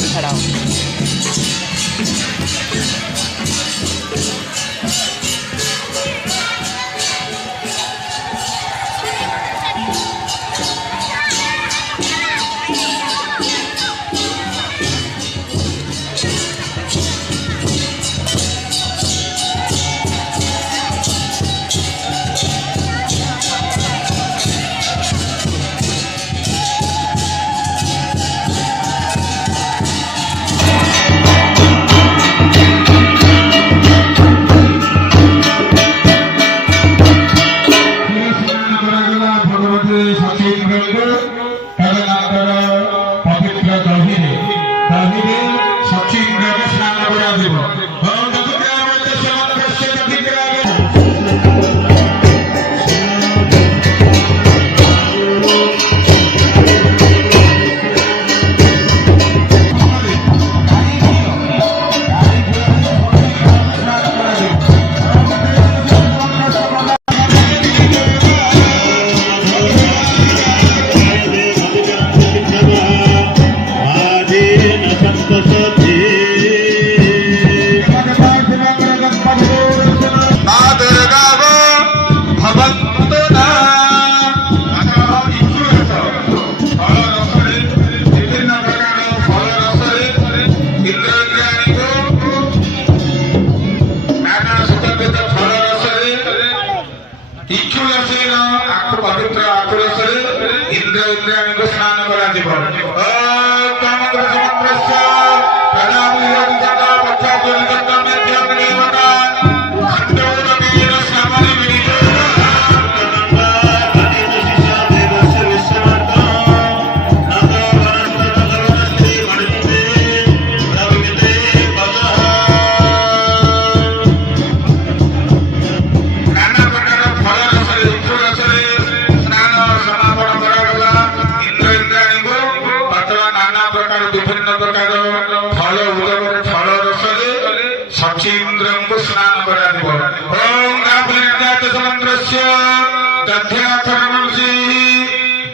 এছাড়াও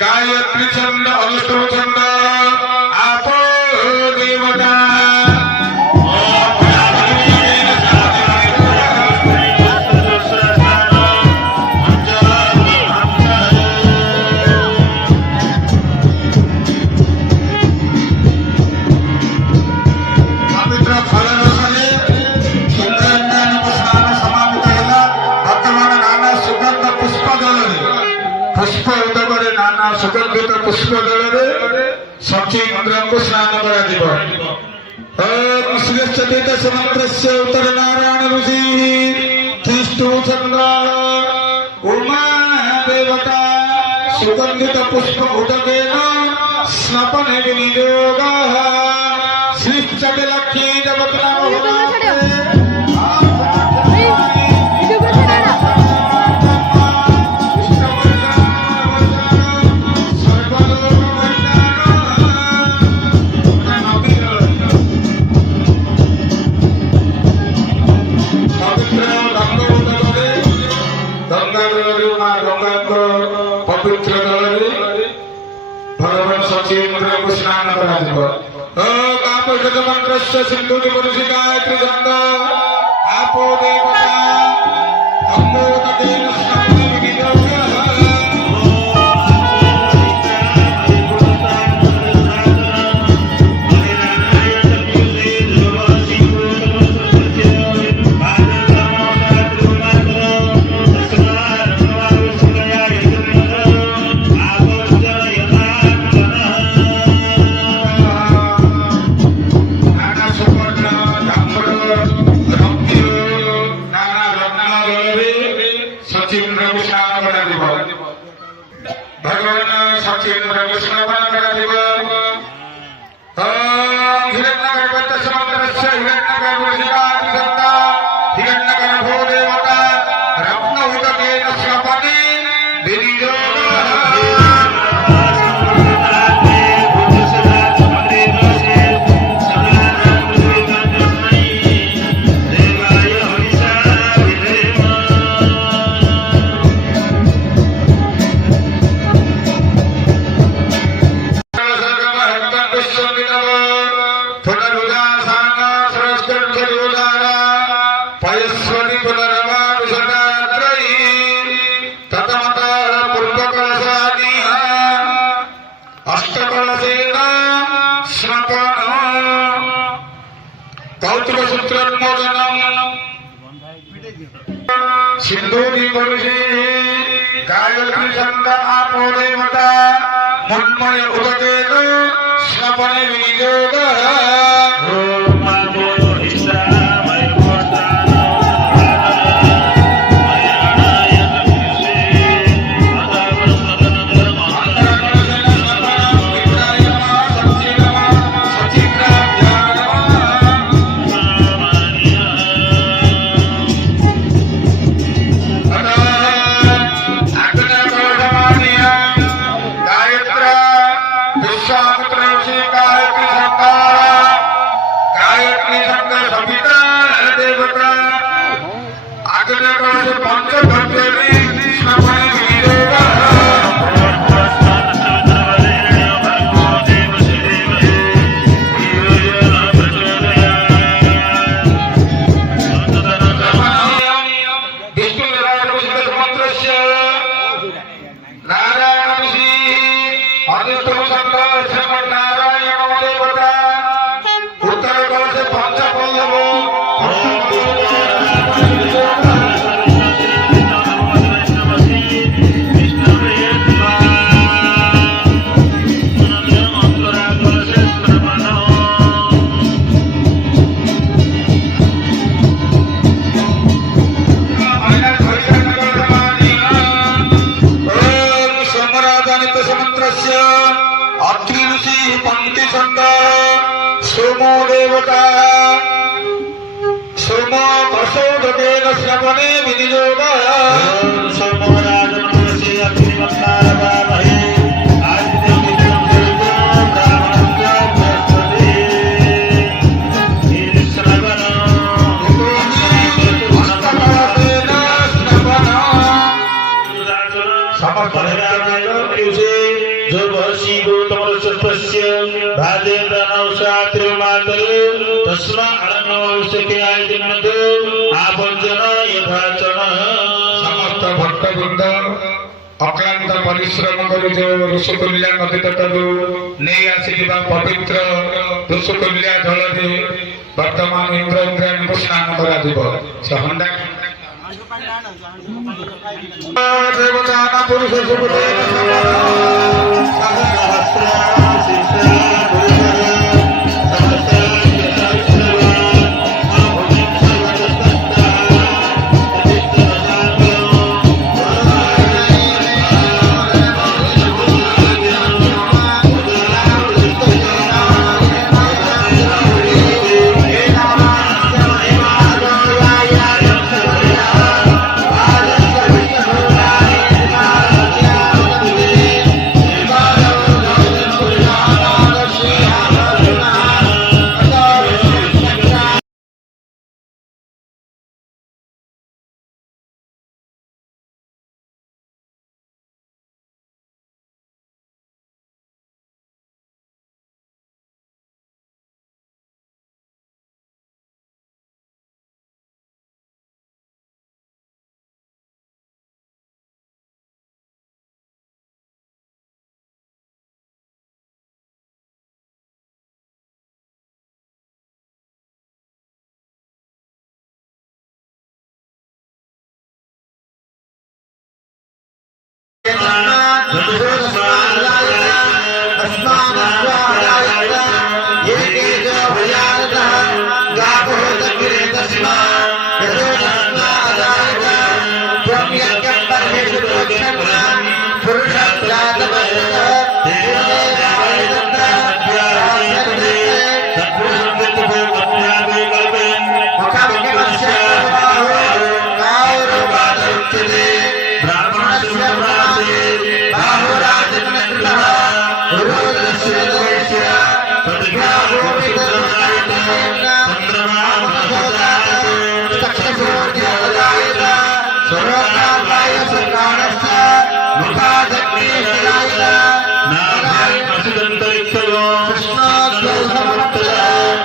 गायत्री छंद अनुष्टुप छंद आपो देवता सुगंधित पुष्प दल सखी इंद्र को स्नान करा उत्तर नारायण ऋषि तिष्ठु चंद्र उमा देवता सुगंधित पुष्प उदकेन स्नपन विनियोग श्रीचट लक्ष्मी जगत पवित्र भगवान सचीन्द्र को स्नान मंत्र सिंधु गायत्री छंद आपो देवता भगवान सचीन्द्र विष्णु పునరుదాసాన సరస్కరుదార పయస్వని పునరవారుషదాత్రై తతమత పూర్వకలసాని అష్టకలసేన స్నపన కౌతుక సూత్రోన్మోదనం సింధూని పరుషి గాయత్రి ఛంద ఆపో దేవత మున్మయ ఉపదేన స్నపన వినియోగ सोमो देवता सोमो प्रसोदकेन श्रवणे विनियोगः सोमो राजनमस्य अग्निमन्दारवामहे समस्त भक्तवृंद अक्लांत परिश्रम करी जो ऋषिकुल्या नदी तटू नहीं आसिका पवित्र ऋषिकुल्या जल वर्तमान इंद्र इंद्राणी को स्नान करा देवता पुरुष कृष्ण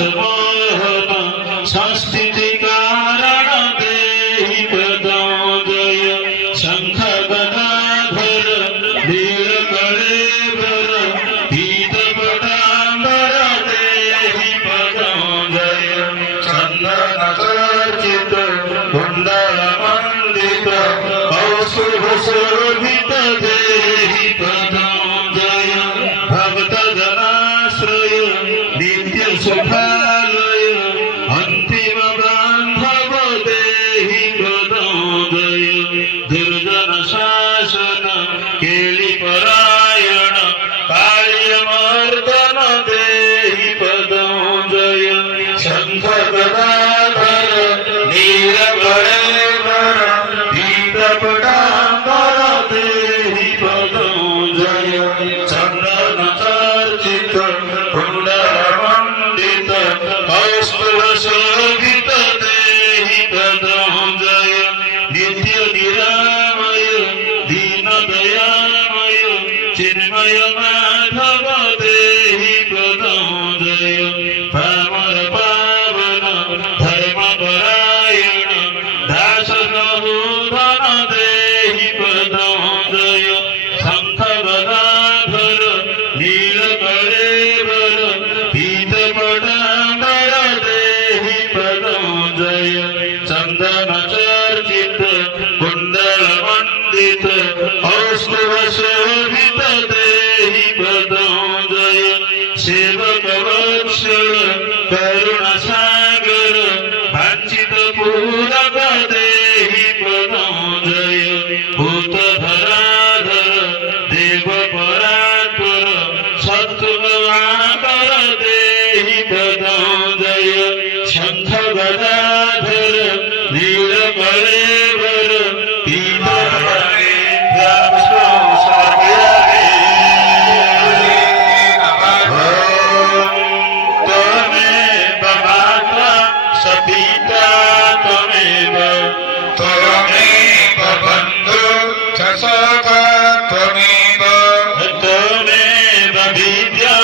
मोहन संस्थिति कारण देहि पदादय शंख गदाधर नीलकलेवर पीत पटांबर देहि पदादय चंदन चर्चित कुंडल मंडित औषध शोभित देहि पदादय भक्त जनाश्रय नित्य सुखालय अंतिम बांधव देहि पदादय दुर्जन शासन केली परायण काळ्यमर्दन देहि पदादय शंख गदाधर नीलकलेवर पीत पटांबर देहि पदादय चंदन चर्चित कुंडल मंडित कौस्तुभ शोभित देहि पदादय नित्य निरामय दीन दयामय चिन्मय माधव देहि पदादय पामर पावन धर्म परायण दास नूतन देहि पदादय शंख गदाधर नीलकलेवर पीत पटांबर देहि पदादय चंदन चर्चित कुंडल मंडित कौस्तुभ शोभित देहि पदादय सेवक वत्सल करुण सागर वांछित पूरक देहि पदादय भूत धराधर देव परात्पर सत्त्ववाकर देहि पदादय शंख गदाधर नीलकलेवर पीत सपिता त्वमेव त्वमेव बन्धु च सखा त्वमेव त्वमेव विद्या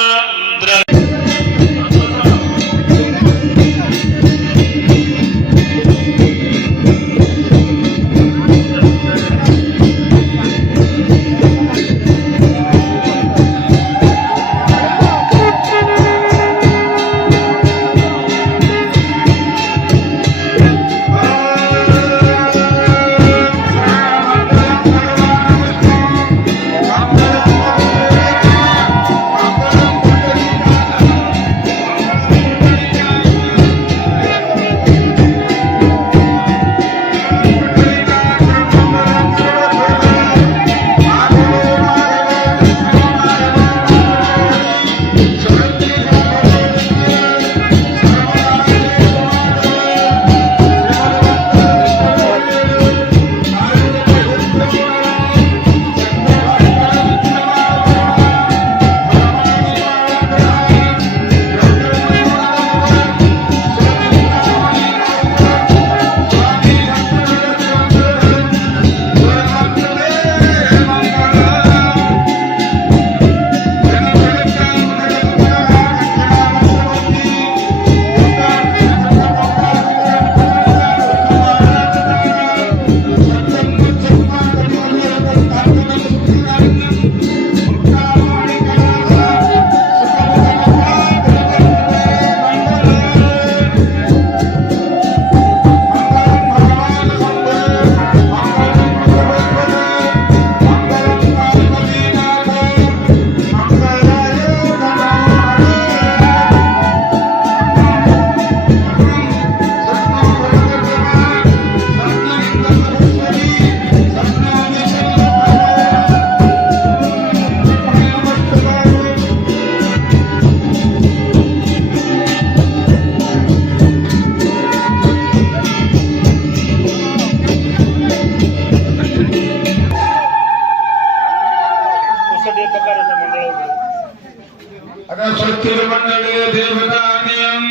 तिरुमंडले देवतानियम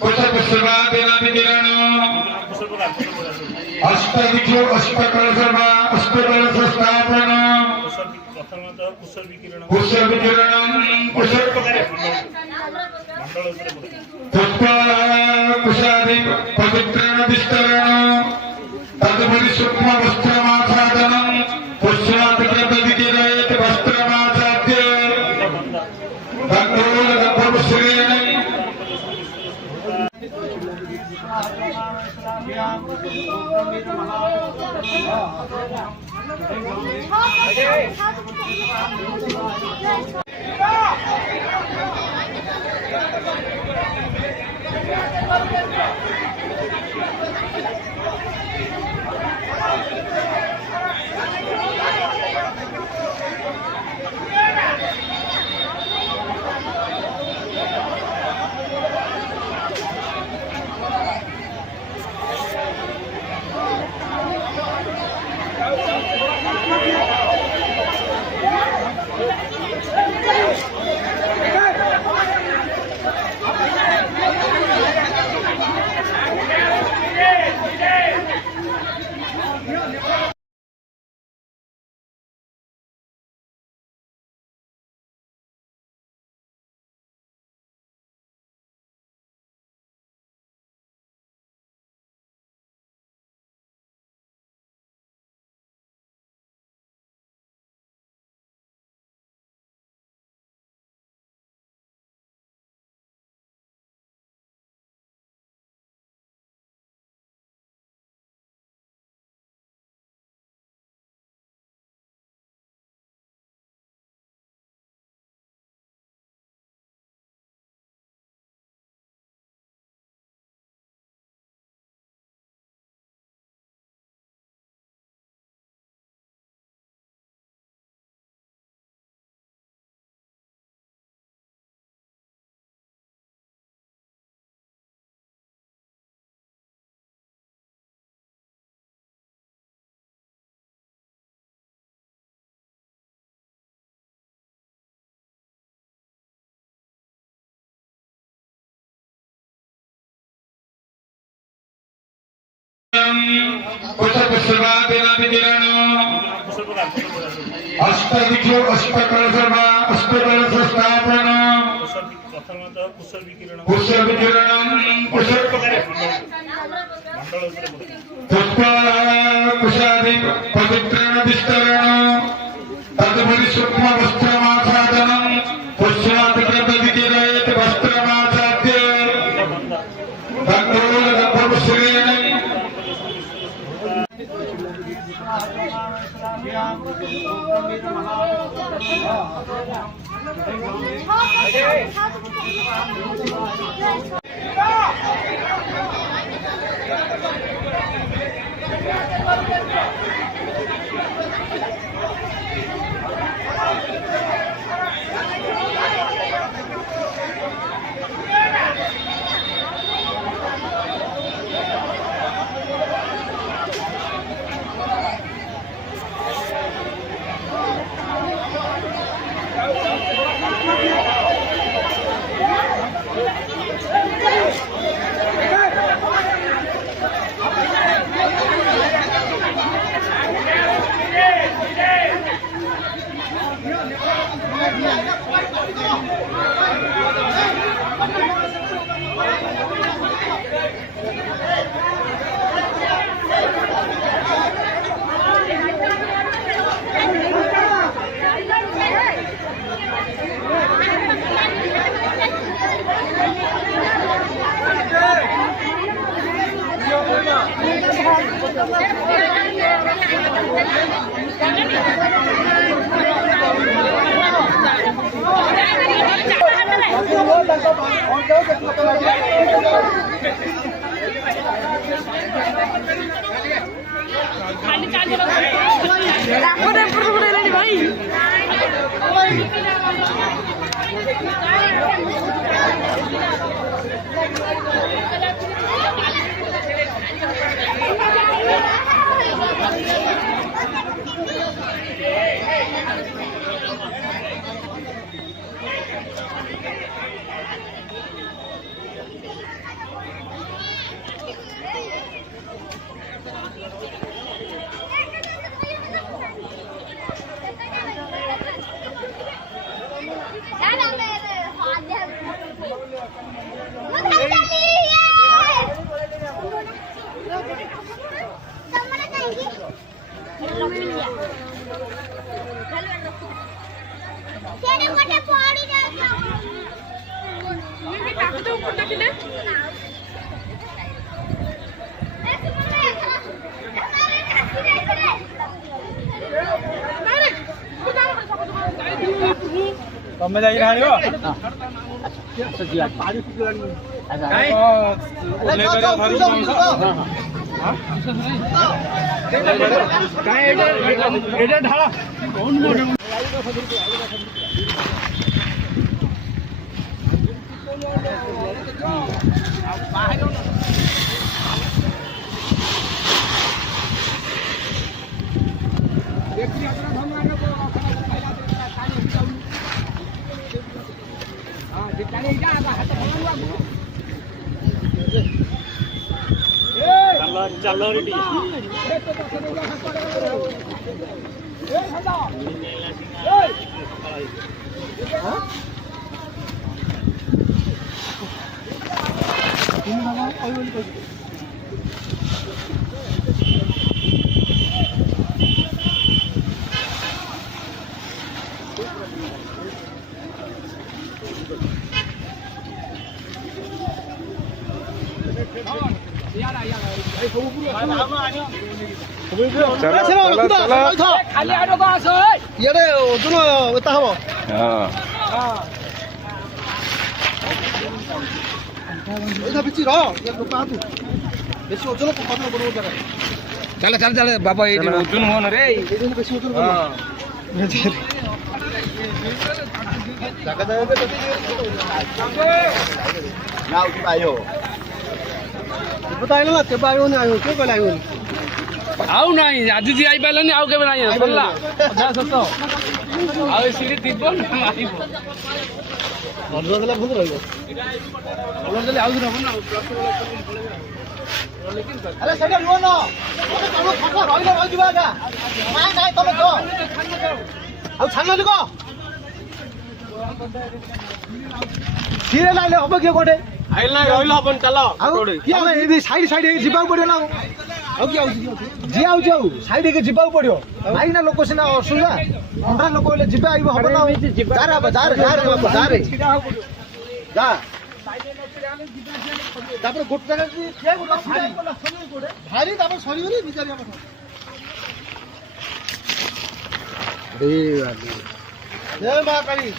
पुष्पवादिनादिकिरण अष्टदिक्षु अष्टकलशमा अष्टकलश स्थापना ପ୍ରଥମତଃ କୁଶ ବିକିରଣ କୁଶ ବିକିରଣ ପୁଷ୍ପ କୁଶାଦି ପବିତ୍ରେଣ ବିସ୍ତରଣ ତଦୁପରି ସୂକ୍ଷ୍ମ ବସ୍ତ୍ରମାଚ୍ଛାଦନଂ ପୁଷ୍ପାଦିଗ୍ରତଦିକିରୟେତ୍ ବସ୍ତ୍ରମାଚ୍ଛାଦ୍ୟ गन्धोलगन्धपुष्पेण कुशपुष्पादिनादिकिरण अष्टदिक्षु अष्टकलशमा अष्टकलश स्थापन ପ୍ରଥମତଃ କୁଶ ବିକିରଣ कुश विकिरण पुष्प कुशादि पवित्रेण विस्तरण तदुपरि सूक्ष्म वस्त्रमाच्छादनं पुष्पादिग्रतदिकिरयेत् वस्त्रमाच्छाद्य गन्धोलगन्धपुष्पेण ତମେ ଯାଇକି ଆଣିବ ଚାଲ ରେଡି ଖାଲି ଆଡକୁ ଆସ ଇଆଡେ ଓଜନ ଏତା ହବ ବେଶୀ ରହ ବେଶୀ ଓଜନ ଚାଲେ ଚାଲେ ଚାଲେ ବାବା ଏଇ ଓଜନ ହୁଅନ ରେ ବେଶୀ ଓଜନ ଜାଗା ଆଉ ନାହିଁ ଆଜି ଯିଏ ଆଇପାରିଲାନି ଆଉ କେବେ ନାହିଁ ସରିଲା ସତ ଆଉ ଏ ସିରି ଥିବ ମାରିବ ଭଲ ଦେଲେ ଭଲ ରହିବ ଭଲ ଦେଲେ ଆଉ ଦିନ ହବ ନା ଆରେ ସେଟା ନୁହଁ ନା ରହିଲେ ରହିଯିବ ଆଜ୍ଞା ନାଇଁ ନାଇଁ ତମେ ଯ ଆଉ ଛାନ ଯିବ ସିଏ ଲାଇଲେ ହବ କିଏ କୋଟେ ଆଇଲ ନାଇଁ ରହିଲେ ହବନି ଚାଲ ଆଉ କିଏ ଆମେ ଏଇ ସାଇଡ ସାଇଡ ହେଇକି ଯିବାକୁ ପଡିବ ନା ଆଉ କିଏ ଆଉଛି ଯିଏ ଆଉଛି ଆଉ ସାଇଡ ହେଇକି ଯିବାକୁ ପଡିବ ଭାଇ ନା ଲୋକ ସିନା ଅସୁବିଧା ଅଣ୍ଡା ଲୋକ ହେଲେ ଯିବା ଆଇବ ହବ ନା ଯା ତାପରେ ଗୋଟେ ଜାଗାରେ ଭାରି ତାପରେ ସରିବନି ବିଚାରି ଜୟ ମା କାଳୀ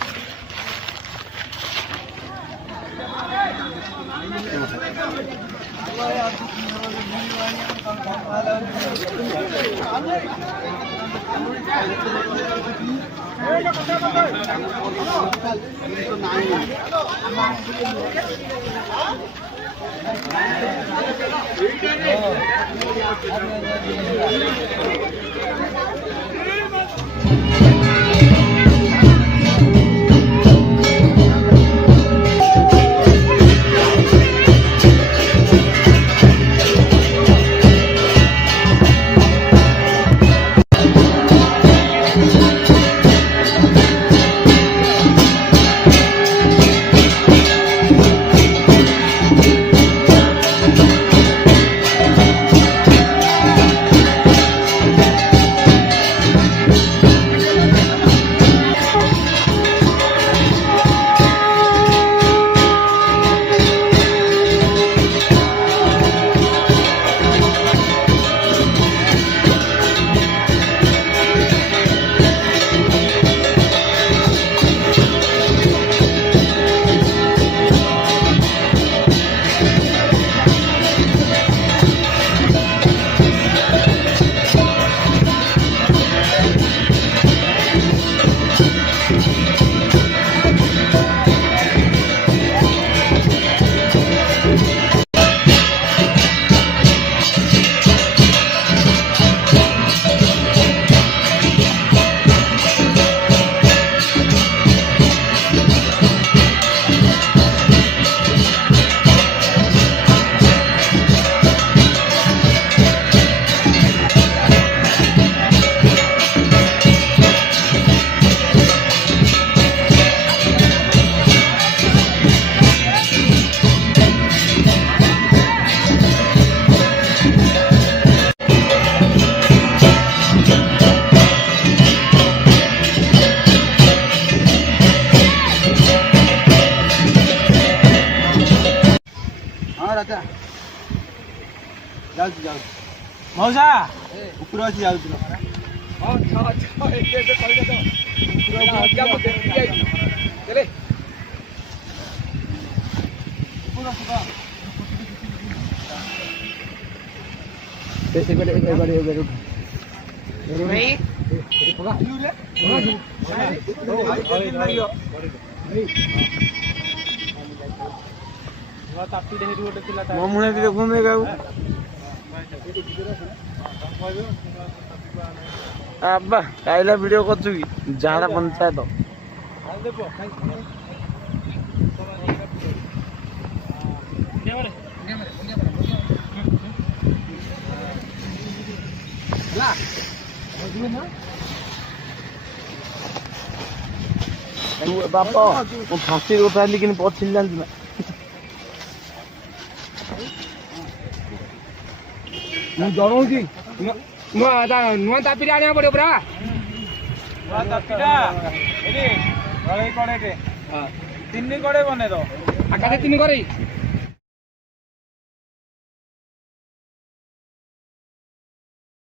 ରାଜା ଯାଉଛି ଯାଉଛି ମଉସା ଉପର ଅଛି ଯାଉଛି ମୁହଁରେ ଟିକେ ଘୁମେ ଗାଉ ଆବା କାଇଲା ଭିଡିଓ କରୁଛୁ କି ଝାଡା ପଞ୍ଚାୟତ ବାପ ମୁଁ ଫାଶୀ ଉଠାଇଲି କିନ୍ତୁ ପଛିଲି ଜାଣିଛୁ ନା ମୁଁ ଜଣଉଛି ନୂଆ ତାପିରେ ଆଣିବାକୁ ପଡିବ ପୁରା ତିନି କଡେ ବନେଇ ଦବ ଆକାଶେ ତିନି କଡେଇ